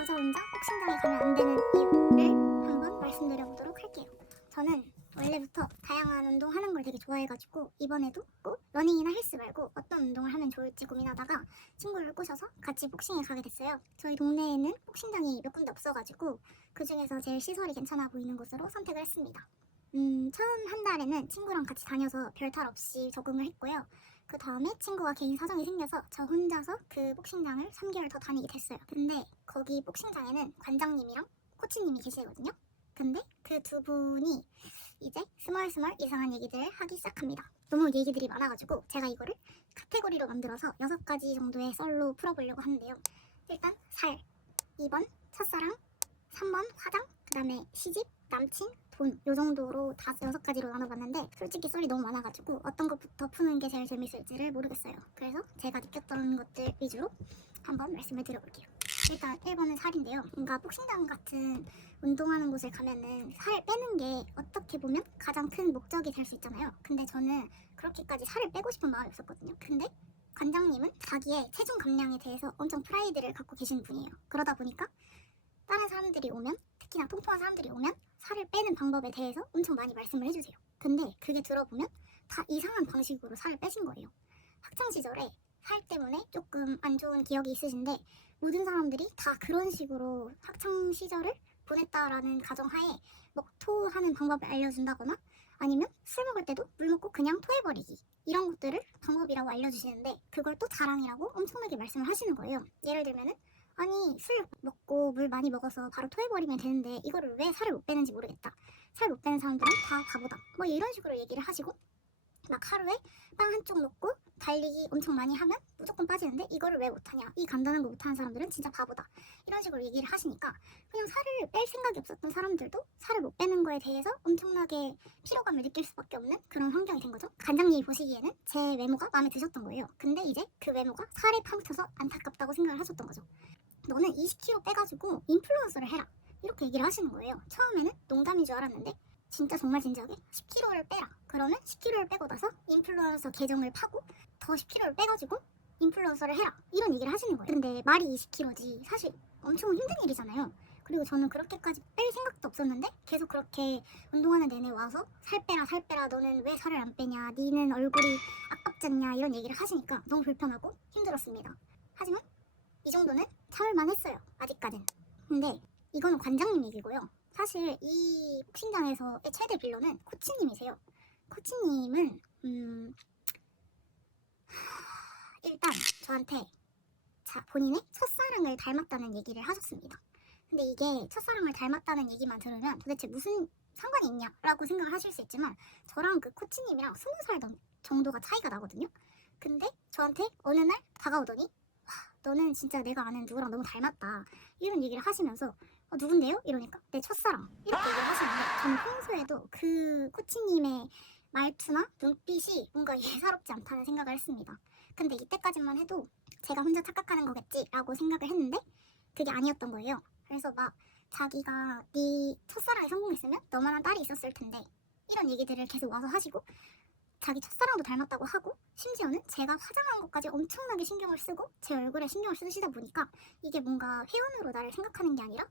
여자 혼자 복싱장에 가면 안 되는 이유를 한번 말씀드려보도록 할게요. 저는 원래부터 다양한 운동하는 걸 되게 좋아해가지고 이번에도 꼭 러닝이나 헬스 말고 어떤 운동을 하면 좋을지 고민하다가 친구를 꼬셔서 같이 복싱에 가게 됐어요. 저희 동네에는 복싱장이 몇 군데 없어가지고 그 중에서 제일 시설이 괜찮아 보이는 곳으로 선택을 했습니다. 처음 한 달에는 친구랑 같이 다녀서 별탈 없이 적응을 했고요. 그 다음에 친구가 개인 사정이 생겨서 저 혼자서 그 복싱장을 3개월 더 다니게 됐어요. 근데 거기 복싱장에는 관장님이랑 코치님이 계시거든요. 근데 그 두 분이 이제 스멀스멀 이상한 얘기들을 하기 시작합니다. 너무 얘기들이 많아가지고 제가 이거를 카테고리로 만들어서 6가지 정도의 썰로 풀어보려고 하는데요. 일단 살, 2번 첫사랑, 3번 화장, 그 다음에 시집, 남친, 돈, 요 정도로 다 6가지로 나눠봤는데 솔직히 썰이 너무 많아가지고 어떤 것부터 푸는 게 제일 재밌을지를 모르겠어요. 그래서 제가 느꼈던 것들 위주로 한번 말씀을 드려볼게요. 일단 1번은 살인데요. 뭔가 복싱장 같은 운동하는 곳을 가면은 살 빼는 게 어떻게 보면 가장 큰 목적이 될 수 있잖아요. 근데 저는 그렇게까지 살을 빼고 싶은 마음이 없었거든요. 근데 관장님은 자기의 체중 감량에 대해서 엄청 프라이드를 갖고 계시는 분이에요. 그러다 보니까 다른 사람들이 오면, 특히나 통통한 사람들이 오면 살을 빼는 방법에 대해서 엄청 많이 말씀을 해주세요. 근데 그게 들어보면 다 이상한 방식으로 살을 빼신 거예요. 학창시절에 살 때문에 조금 안 좋은 기억이 있으신데 모든 사람들이 다 그런 식으로 학창시절을 보냈다라는 가정하에 먹토하는 방법을 알려준다거나 아니면 술 먹을 때도 물 먹고 그냥 토해버리기 이런 것들을 방법이라고 알려주시는데 그걸 또 자랑이라고 엄청나게 말씀을 하시는 거예요. 예를 들면은 아니 술 먹고 물 많이 먹어서 바로 토해버리면 되는데 이거를 왜 살을 못 빼는지 모르겠다. 살 못 빼는 사람들은 다 바보다. 뭐 이런 식으로 얘기를 하시고 막 하루에 빵 한 쪽 먹고 달리기 엄청 많이 하면 무조건 빠지는데 이거를 왜 못하냐. 이 간단한 거 못하는 사람들은 진짜 바보다. 이런 식으로 얘기를 하시니까 그냥 살을 뺄 생각이 없었던 사람들도 살을 못 빼는 거에 대해서 엄청나게 피로감을 느낄 수밖에 없는 그런 환경이 된 거죠. 관장님이 보시기에는 제 외모가 마음에 드셨던 거예요. 근데 이제 그 외모가 살에 파묻혀서 안타깝다고 생각을 하셨던 거죠. 너는 20kg 빼가지고 인플루언서를 해라. 이렇게 얘기를 하시는 거예요. 처음에는 농담인 줄 알았는데 진짜 정말 진지하게 10kg를 빼라. 그러면 10kg를 빼고 나서 인플루언서 계정을 파고 더 10kg를 빼가지고 인플루언서를 해라. 이런 얘기를 하시는 거예요. 근데 말이 20kg지 사실 엄청 힘든 일이잖아요. 그리고 저는 그렇게까지 뺄 생각도 없었는데 계속 그렇게 운동하는 내내 와서 살 빼라 살 빼라 너는 왜 살을 안 빼냐 니는 얼굴이 아깝지 않냐 이런 얘기를 하시니까 너무 불편하고 힘들었습니다. 하지만 이 정도는 참을만 했어요. 아직까지는. 근데 이거는 관장님 얘기고요. 사실 이 복싱장에서의 최대 빌런은 코치님이세요. 코치님은 일단 저한테 본인의 첫사랑을 닮았다는 얘기를 하셨습니다. 근데 이게 첫사랑을 닮았다는 얘기만 들으면 도대체 무슨 상관이 있냐라고 생각을 하실 수 있지만 저랑 그 코치님이랑 20살 정도가 차이가 나거든요. 근데 저한테 어느 날 다가오더니 너는 진짜 내가 아는 누구랑 너무 닮았다 이런 얘기를 하시면서 누군데요? 이러니까 내 첫사랑 이렇게 얘기를 하시는데 저는 평소에도 그 코치님의 말투나 눈빛이 뭔가 예사롭지 않다는 생각을 했습니다. 근데 이때까지만 해도 제가 혼자 착각하는 거겠지라고 생각을 했는데 그게 아니었던 거예요. 그래서 막 자기가 네 첫사랑에 성공했으면 너만한 딸이 있었을 텐데 이런 얘기들을 계속 와서 하시고 자기 첫사랑도 닮았다고 하고 심지어는 제가 화장한 것까지 엄청나게 신경을 쓰고 제 얼굴에 신경을 쓰시다 보니까 이게 뭔가 회원으로 나를 생각하는 게 아니라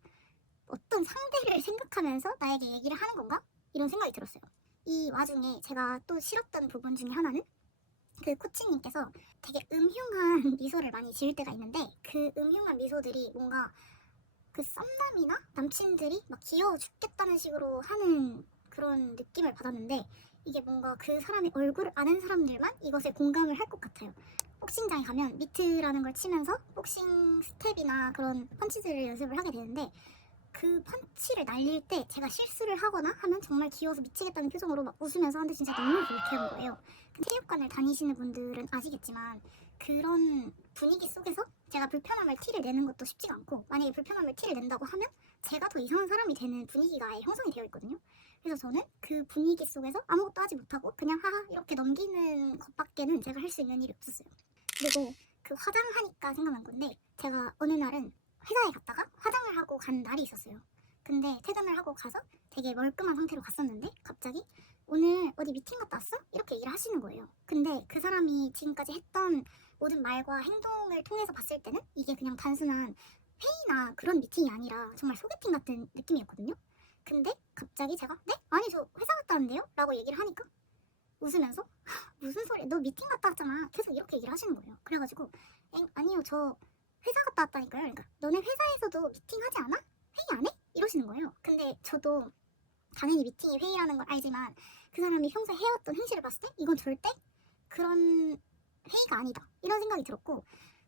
어떤 상대를 생각하면서 나에게 얘기를 하는 건가? 이런 생각이 들었어요. 이 와중에 제가 또 싫었던 부분 중에 하나는 그 코치님께서 되게 음흉한 미소를 많이 지을 때가 있는데 그 음흉한 미소들이 뭔가 그 썸남이나 남친들이 막 귀여워 죽겠다는 식으로 하는 그런 느낌을 받았는데 이게 뭔가 그 사람의 얼굴을 아는 사람들만 이것에 공감을 할 것 같아요. 복싱장에 가면 미트라는 걸 치면서 복싱 스텝이나 그런 펀치들을 연습을 하게 되는데 그 펀치를 날릴 때 제가 실수를 하거나 하면 정말 귀여워서 미치겠다는 표정으로 막 웃으면서 하는데 진짜 너무 불쾌한 거예요. 체육관을 다니시는 분들은 아시겠지만 그런 분위기 속에서 제가 불편함을 티를 내는 것도 쉽지가 않고 만약에 불편함을 티를 낸다고 하면 제가 더 이상한 사람이 되는 분위기가 아예 형성이 되어 있거든요. 그래서 저는 그 분위기 속에서 아무것도 하지 못하고 그냥 하하 이렇게 넘기는 것밖에는 제가 할 수 있는 일이 없었어요. 그리고 그 화장하니까 생각난 건데 제가 어느 날은 회사에 갔다가 화장을 하고 간 날이 있었어요. 근데 퇴근을 하고 가서 되게 멀끔한 상태로 갔었는데 갑자기 오늘 어디 미팅 갔다 왔어? 이렇게 얘기를 하시는 거예요. 근데 그 사람이 지금까지 했던 모든 말과 행동을 통해서 봤을 때는 이게 그냥 단순한 회의나 그런 미팅이 아니라 정말 소개팅 같은 느낌이었거든요. 근데 갑자기 제가 네? 아니 저 회사 갔다 왔는데요? 라고 얘기를 하니까 웃으면서 무슨 소리야 너 미팅 갔다 왔잖아 계속 이렇게 얘기를 하시는 거예요. 그래가지고 아니요 저 회사 갔다 왔다니까요. 그러니까 너네 회사에서도 미팅 하지 않아? 회의 안 해? 이러시는 거예요. 근데 저도 당연히 미팅이 회의라는 걸 알지만 그 사람이 평소에 해왔던 행실을 봤을 때 이건 절대 그런 회의가 아니다 이런 생각이 들었고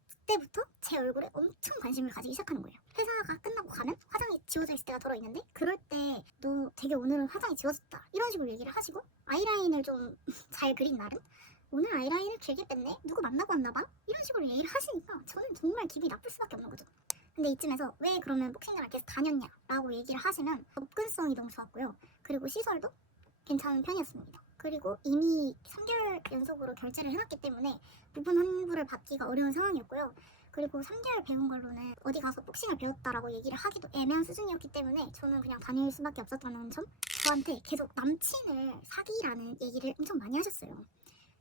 그때부터 제 얼굴에 엄청 관심을 가지기 시작하는 거예요. 회사가 끝나고 가면 화장이 지워져 있을 때가 더러 있는데 그럴 때 너 되게 오늘은 화장이 지워졌다 이런 식으로 얘기를 하시고 아이라인을 좀 잘 그린 날은 오늘 아이라인을 길게 뺐네 누구 만나고 왔나 봐 이런 식으로 얘기를 하시니까 저는 정말 기분이 나쁠 수밖에 없는 거죠. 근데 이쯤에서 왜 그러면 복싱장을 계속 다녔냐 라고 얘기를 하시면 접근성이 너무 좋았고요. 그리고 시설도 괜찮은 편이었습니다. 그리고 이미 3개월 연속으로 결제를 해놨기 때문에 부분 환불을 받기가 어려운 상황이었고요. 그리고 3개월 배운 걸로는 어디 가서 복싱을 배웠다라고 얘기를 하기도 애매한 수준이었기 때문에 저는 그냥 다닐 수밖에 없었다는 점. 저한테 계속 남친을 사귀라는 얘기를 엄청 많이 하셨어요.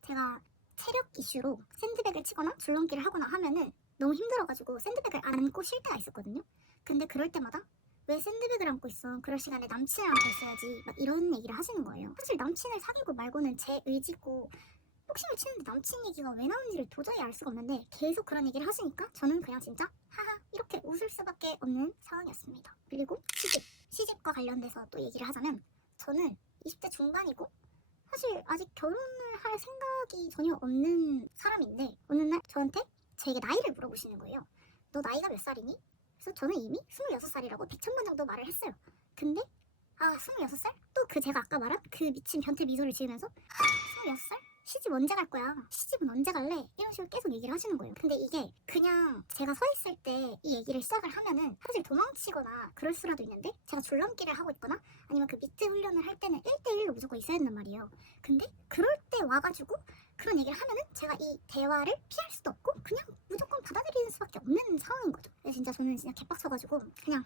제가 체력 이슈로 샌드백을 치거나 줄넘기를 하거나 하면은 너무 힘들어가지고 샌드백을 안고 쉴 때가 있었거든요. 근데 그럴 때마다 왜 샌드백을 안고 있어? 그럴 시간에 남친을 안고 있어야지. 막 이런 얘기를 하시는 거예요. 사실 남친을 사귀고 말고는 제 의지고 복싱을 치는데 남친 얘기가 왜 나오는지를 도저히 알 수가 없는데 계속 그런 얘기를 하시니까 저는 그냥 진짜 하하 이렇게 웃을 수밖에 없는 상황이었습니다. 그리고 시집과 관련돼서 또 얘기를 하자면 저는 20대 중반이고 사실 아직 결혼을 할 생각이 전혀 없는 사람인데 어느 날 저한테 제게 나이를 물어보시는 거예요. 너 나이가 몇 살이니? 그래서 저는 이미 26살이라고 100,000번 정도 말을 했어요. 근데 26살? 또 그 제가 아까 말한 그 미친 변태 미소를 지으면서 26살? 시집 언제 갈 거야? 시집은 언제 갈래? 이런 식으로 계속 얘기를 하시는 거예요. 근데 이게 그냥 제가 서 있을 때 이 얘기를 시작을 하면은 사실 도망치거나 그럴 수라도 있는데 제가 줄넘기를 하고 있거나 아니면 그 미트 훈련을 할 때는 1대1로 무조건 있어야 된단 말이에요. 근데 그럴 때 와가지고 그런 얘기를 하면은 제가 이 대화를 피할 수도 없고 그냥 무조건 받아들이는 수밖에 없는 상황인 거죠. 그래서 진짜 저는 진짜 개빡쳐가지고 그냥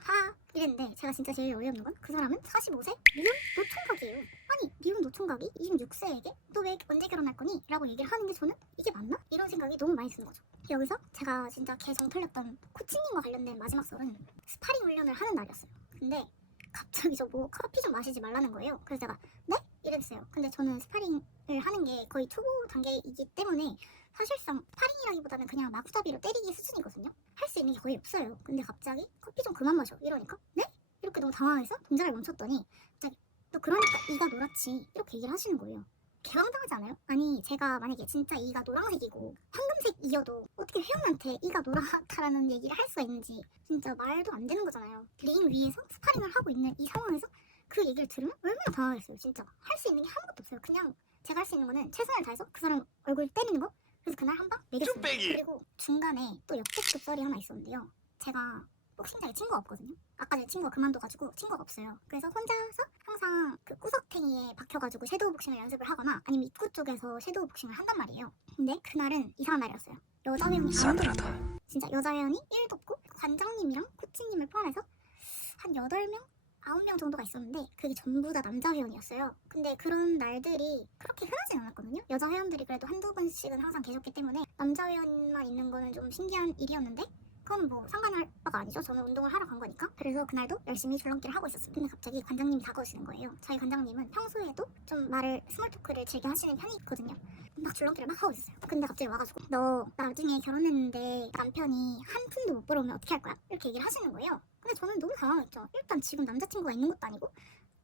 이랬는데 제가 진짜 제일 어이없는 건 그 사람은 45세 미혼 노총각이에요. 아니 미혼 노총각이 26세에게 너 왜 언제 결혼할 거니? 라고 얘기를 하는 게 저는 이게 맞나? 이런 생각이 너무 많이 드는 거죠. 여기서 제가 진짜 개정 털렸던 코치님과 관련된 마지막 썰은 스파링 훈련을 하는 날이었어요. 근데 갑자기 저 뭐 커피 좀 마시지 말라는 거예요. 그래서 제가 네? 이랬어요. 근데 저는 스파링을 하는 게 거의 초보 단계이기 때문에 사실상 스파링이라기보다는 그냥 마구잡이로 때리기 수준이거든요. 할 수 있는 게 거의 없어요. 근데 갑자기 커피 좀 그만 마셔 이러니까 네? 이렇게 너무 당황해서 동작을 멈췄더니 갑자기 너 그러니까 이가 노랗지 이렇게 얘기를 하시는 거예요. 개왕당하지 않아요? 아니 제가 만약에 진짜 이가 노란색이고 황금색이어도 어떻게 회원한테 이가 노랗다라는 얘기를 할 수가 있는지 진짜 말도 안 되는 거잖아요. 링 위에서 스파링을 하고 있는 이 상황에서 그 얘기를 들으면 얼마나 당황했어요. 진짜 할 수 있는 게 아무것도 없어요. 그냥 제가 할 수 있는 거는 최선을 다해서 그 사람 얼굴 때리는 거. 그래서 그날 한 방 매겼습니다. 그리고 중간에 또 역대급 썰이 하나 있었는데요. 제가 복싱장에 친구가 없거든요. 아까 제 친구가 그만둬가지고 친구가 없어요. 그래서 혼자서 항상 그 구석탱이에 박혀가지고 섀도우 복싱을 연습을 하거나 아니면 입구 쪽에서 섀도우 복싱을 한단 말이에요. 근데 그날은 이상한 날이었어요. 여자 회원이 아무도 진짜 여자 회원이 1도 없고 관장님이랑 코치님을 포함해서 한 8명? 9명 정도가 있었는데 그게 전부 다 남자 회원이었어요. 근데 그런 날들이 그렇게 흔하진 않았거든요. 여자 회원들이 그래도 한두 번씩은 항상 계셨기 때문에 남자 회원만 있는 거는 좀 신기한 일이었는데 그건 뭐 상관할 바가 아니죠. 저는 운동을 하러 간 거니까. 그래서 그날도 열심히 줄넘기를 하고 있었어요. 근데 갑자기 관장님이 다가오시는 거예요. 저희 관장님은 평소에도 좀 말을 스몰 토크를 즐겨 하시는 편이거든요. 막 줄넘기를 막 하고 있었어요. 근데 갑자기 와가지고 너 나중에 결혼했는데 남편이 한 푼도 못 벌어오면 어떻게 할 거야? 이렇게 얘기를 하시는 거예요. 근데 저는 너무 당황했죠. 일단 지금 남자친구가 있는 것도 아니고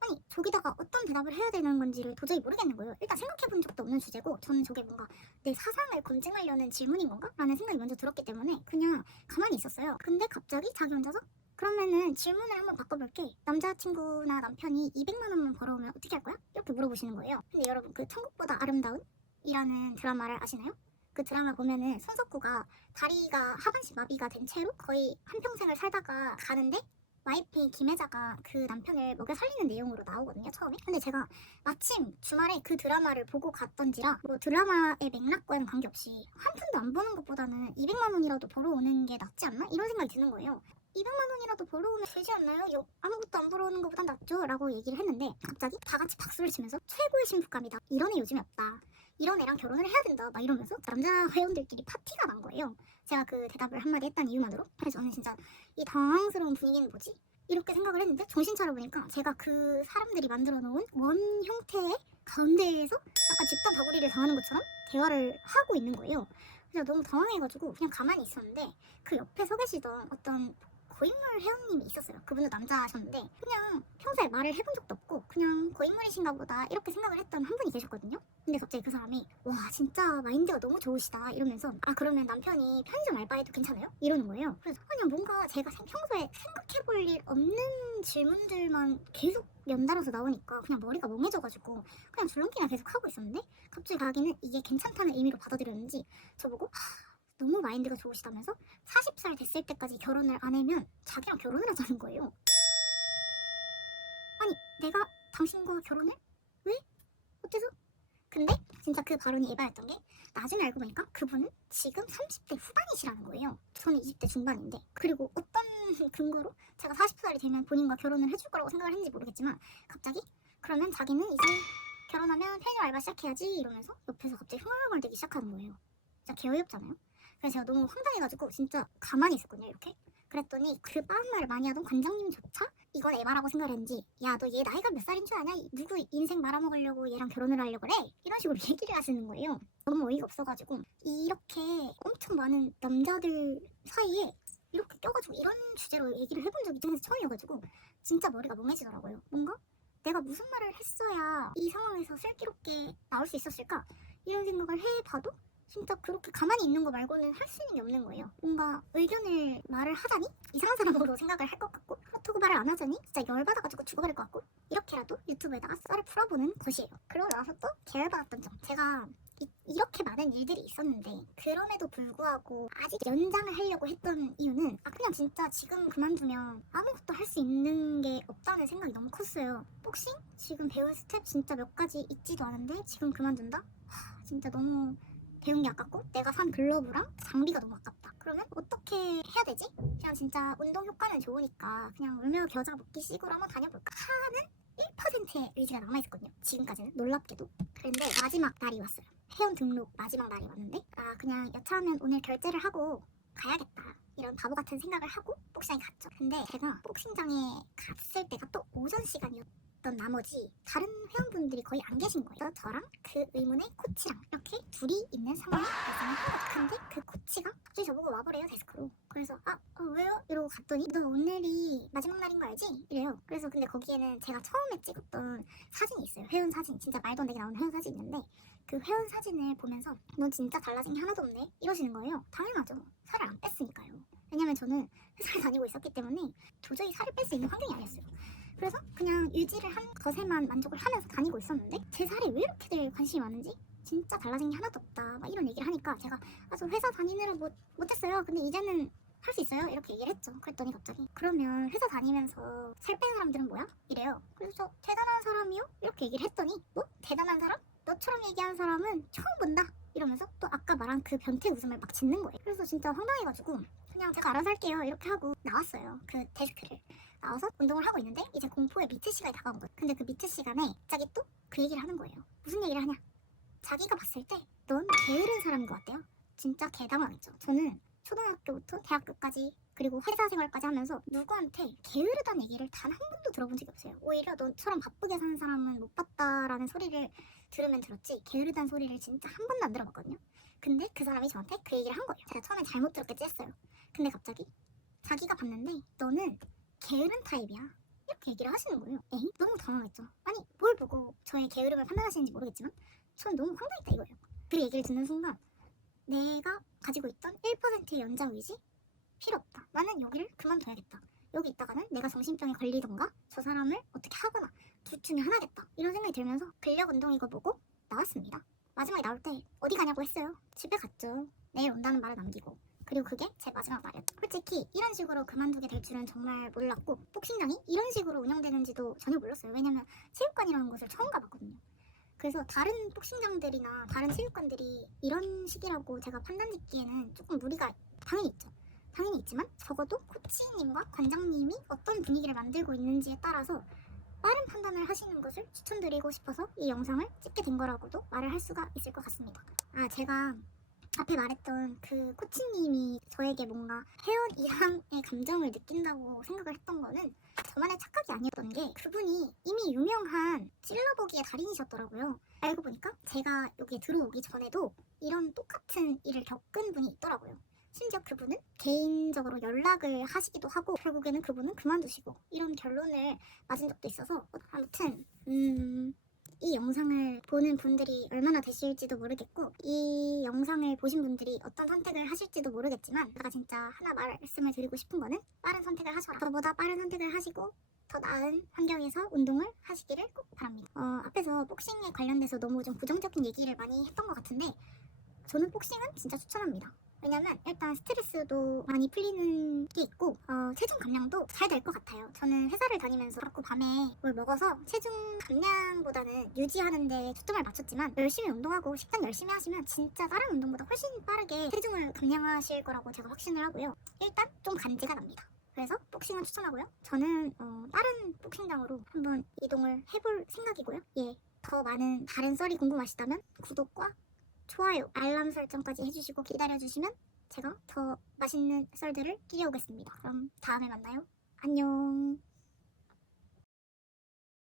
아니 저기다가 어떤 대답을 해야 되는 건지를 도저히 모르겠는 거예요. 일단 생각해본 적도 없는 주제고 저는 저게 뭔가 내 사상을 검증하려는 질문인 건가? 라는 생각이 먼저 들었기 때문에 그냥 가만히 있었어요. 근데 갑자기 자기 혼자서 그러면은 질문을 한번 바꿔볼게. 남자친구나 남편이 200만 원만 벌어오면 어떻게 할 거야? 이렇게 물어보시는 거예요. 근데 여러분 그 천국보다 아름다운? 이라는 드라마를 아시나요? 그 드라마 보면은 손석구가 다리가 하반신 마비가 된 채로 거의 한평생을 살다가 가는데 와이프 김혜자가 그 남편을 먹여 살리는 내용으로 나오거든요 처음에. 근데 제가 마침 주말에 그 드라마를 보고 갔던지라 뭐 드라마의 맥락과는 관계없이 한 푼도 안 버는 것보다는 200만 원이라도 벌어오는 게 낫지 않나? 이런 생각이 드는 거예요. 200만 원이라도 벌어오면 되지 않나요? 아무것도 안 벌어오는 것보단 낫죠? 라고 얘기를 했는데 갑자기 다 같이 박수를 치면서 최고의 신부감이다. 이런 애 요즘에 없다. 이런 애랑 결혼을 해야 된다. 막 이러면서 남자 회원들끼리 파티가 난 거예요. 제가 그 대답을 한마디 했던 이유만으로. 그래서 저는 진짜 이 당황스러운 분위기는 뭐지? 이렇게 생각을 했는데 정신 차려보니까 제가 그 사람들이 만들어 놓은 원 형태의 가운데에서 약간 집단 다구리를 당하는 것처럼 대화를 하고 있는 거예요. 그래서 너무 당황해가지고 그냥 가만히 있었는데 그 옆에 서 계시던 어떤 고인물 회원님이 있었어요. 그분도 남자셨는데 그냥 평소에 말을 해본 적도 없고 그냥 고인물이신가 보다 이렇게 생각을 했던 한 분이 계셨거든요. 근데 갑자기 그 사람이 와 진짜 마인드가 너무 좋으시다 이러면서 아 그러면 남편이 편의점 알바해도 괜찮아요? 이러는 거예요. 그래서 그냥 뭔가 제가 평소에 생각해볼 일 없는 질문들만 계속 연달아서 나오니까 그냥 머리가 멍해져가지고 그냥 줄넘기나 계속 하고 있었는데 갑자기 자기는 이게 괜찮다는 의미로 받아들였는지 저보고 너무 마인드가 좋으시다면서 40살 됐을 때까지 결혼을 안 하면 자기랑 결혼을 하자는 거예요. 아니 내가 당신과 결혼을? 왜? 어때서? 근데 진짜 그 발언이 에바였던 게 나중에 알고 보니까 그분은 지금 30대 후반이시라는 거예요. 저는 20대 중반인데 그리고 어떤 근거로 제가 40살이 되면 본인과 결혼을 해줄 거라고 생각을 했는지 모르겠지만 갑자기 그러면 자기는 이제 결혼하면 편의점 알바 시작해야지 이러면서 옆에서 갑자기 흥얼흥얼대기 시작하는 거예요. 진짜 개어이없잖아요. 그래서 제가 너무 황당해가지고 진짜 가만히 있었거든요 이렇게. 그랬더니 그 빠른 말을 많이 하던 관장님조차 이건 에바라고 생각을 했는지 야 너 얘 나이가 몇 살인 줄 아냐? 누구 인생 말아먹으려고 얘랑 결혼을 하려고 그래? 이런 식으로 얘기를 하시는 거예요. 너무 어이가 없어가지고 이렇게 엄청 많은 남자들 사이에 이렇게 껴가지고 이런 주제로 얘기를 해본 적이 인생에서 처음이어가지고 진짜 머리가 멍해지더라고요. 뭔가 내가 무슨 말을 했어야 이 상황에서 슬기롭게 나올 수 있었을까? 이런 생각을 해봐도 진짜 그렇게 가만히 있는 거 말고는 할 수 있는 게 없는 거예요. 뭔가 의견을 말을 하자니 이상한 사람으로 생각을 할 것 같고 그렇다고 말을 안 하자니 진짜 열받아가지고 죽어버릴 것 같고 이렇게라도 유튜브에다가 썰을 풀어보는 것이에요. 그러고 나서 또 계열받았던 점 제가 이렇게 많은 일들이 있었는데 그럼에도 불구하고 아직 연장을 하려고 했던 이유는 그냥 진짜 지금 그만두면 아무것도 할 수 있는 게 없다는 생각이 너무 컸어요. 복싱? 지금 배운 스텝 진짜 몇 가지 있지도 않은데 지금 그만둔다? 진짜 너무 배운 게 아깝고 내가 산 글러브랑 장비가 너무 아깝다. 그러면 어떻게 해야 되지? 그냥 진짜 운동 효과는 좋으니까 그냥 울며 겨자 먹기 식으로 한번 다녀볼까 하는 1%의 의지가 남아있었거든요. 지금까지는 놀랍게도. 그런데 마지막 날이 왔어요. 회원 등록 마지막 날이 왔는데 그냥 여차하면 오늘 결제를 하고 가야겠다. 이런 바보 같은 생각을 하고 복싱장에 갔죠. 근데 제가 복싱장에 갔을 때가 또 오전 시간이었던 나머지 다른 회원분들이 거의 안 계신 거예요. 저랑 그 의문의 코치랑 이렇게 둘이 있는 상황이 발생한 거죠. 근데 그 코치가 갑자기 저보고 와보래요 데스크로. 그래서 왜요? 이러고 갔더니 너 오늘이 마지막 날인 거 알지? 이래요. 그래서 근데 거기에는 제가 처음에 찍었던 사진이 있어요. 회원 사진. 진짜 말도 안 되게 나오는 회원 사진이 있는데 그 회원 사진을 보면서 넌 진짜 달라진 게 하나도 없네? 이러시는 거예요. 당연하죠. 살을 안 뺐으니까요. 왜냐면 저는 회사를 다니고 있었기 때문에 도저히 살을 뺄 수 있는 환경이 아니었어요. 그래서 그냥 유지를 한 것에만 만족을 하면서 다니고 있었는데 제 살에 왜 이렇게들 관심이 많은지 진짜 달라진 게 하나도 없다 막 이런 얘기를 하니까 제가 저 회사 다니느라 못했어요. 근데 이제는 할 수 있어요? 이렇게 얘기를 했죠. 그랬더니 갑자기 그러면 회사 다니면서 살 뺀 사람들은 뭐야? 이래요. 그래서 저 대단한 사람이요? 이렇게 얘기를 했더니 뭐? 대단한 사람? 너처럼 얘기한 사람은 처음 본다 이러면서 또 아까 말한 그 변태 웃음을 막 짓는 거예요. 그래서 진짜 황당해가지고 그냥 제가 알아서 할게요 이렇게 하고 나왔어요. 그 데스크를 나와서 운동을 하고 있는데 이제 공포의 미트 시간이 다가온 거예요. 근데 그 미트 시간에 갑자기 또 그 얘기를 하는 거예요. 무슨 얘기를 하냐? 자기가 봤을 때 넌 게으른 사람인 것 같대요. 진짜 개당황했죠. 저는 초등학교부터 대학교까지 그리고 회사 생활까지 하면서 누구한테 게으르다는 얘기를 단 한 번도 들어본 적이 없어요. 오히려 너처럼 바쁘게 사는 사람은 못 봤다라는 소리를 들으면 들었지 게으르다는 소리를 진짜 한 번도 안 들어봤거든요. 근데 그 사람이 저한테 그 얘기를 한 거예요. 제가 처음에 잘못 들었겠지 했어요. 근데 갑자기 자기가 봤는데 너는 게으른 타입이야 이렇게 얘기를 하시는 거예요. 에잉? 너무 당황했죠. 아니 뭘 보고 저의 게으름을 판단하시는지 모르겠지만 저는 너무 황당했다 이거예요. 그 얘기를 듣는 순간 내가 가지고 있던 1%의 연장 의지? 필요 없다. 나는 여기를 그만둬야겠다. 여기 있다가는 내가 정신병에 걸리던가 저 사람을 어떻게 하거나 둘 중에 하나겠다. 이런 생각이 들면서 근력 운동 이거 보고 나왔습니다. 마지막에 나올 때 어디 가냐고 했어요. 집에 갔죠. 내일 온다는 말을 남기고. 그리고 그게 제 마지막 날이었죠. 솔직히 이런 식으로 그만두게 될 줄은 정말 몰랐고 복싱장이 이런 식으로 운영되는지도 전혀 몰랐어요. 왜냐면 체육관이라는 곳을 처음 가봤거든요. 그래서 다른 복싱장들이나 다른 체육관들이 이런 식이라고 제가 판단짓기에는 조금 무리가 당연히 있죠. 당연히 있지만 적어도 코치님과 관장님이 어떤 분위기를 만들고 있는지에 따라서 빠른 판단을 하시는 것을 추천드리고 싶어서 이 영상을 찍게 된 거라고도 말을 할 수가 있을 것 같습니다. 제가 앞에 말했던 그 코치님이 저에게 뭔가 회원 이상의 감정을 느낀다고 생각을 했던 거는 저만의 착각이 아니었던 게 그분이 이미 유명한 찔러보기의 달인이셨더라고요. 알고 보니까 제가 여기에 들어오기 전에도 이런 똑같은 일을 겪은 분이 있더라고요. 심지어 그분은 개인적으로 연락을 하시기도 하고 결국에는 그분은 그만두시고 이런 결론을 맞은 적도 있어서 아무튼 이 영상을 보는 분들이 얼마나 되실지도 모르겠고 이 영상을 보신 분들이 어떤 선택을 하실지도 모르겠지만 제가 진짜 하나 말씀을 드리고 싶은 거는 빠른 선택을 하셔라. 저보다 빠른 선택을 하시고 더 나은 환경에서 운동을 하시기를 꼭 바랍니다. 앞에서 복싱에 관련돼서 너무 좀 부정적인 얘기를 많이 했던 것 같은데 저는 복싱은 진짜 추천합니다. 왜냐면 일단 스트레스도 많이 풀리는 게 있고 체중 감량도 잘 될 것 같아요. 저는 회사를 다니면서 자꾸 밤에 뭘 먹어서 체중 감량보다는 유지하는데 초점을 맞췄지만 열심히 운동하고 식단 열심히 하시면 진짜 다른 운동보다 훨씬 빠르게 체중을 감량하실 거라고 제가 확신을 하고요. 일단 좀 간지가 납니다. 그래서 복싱은 추천하고요. 저는 다른 복싱장으로 한번 이동을 해볼 생각이고요. 더 많은 다른 썰이 궁금하시다면 구독과 좋아요, 알람 설정까지 해주시고 기다려주시면 제가 더 맛있는 썰들을 끼려오겠습니다. 그럼 다음에 만나요. 안녕.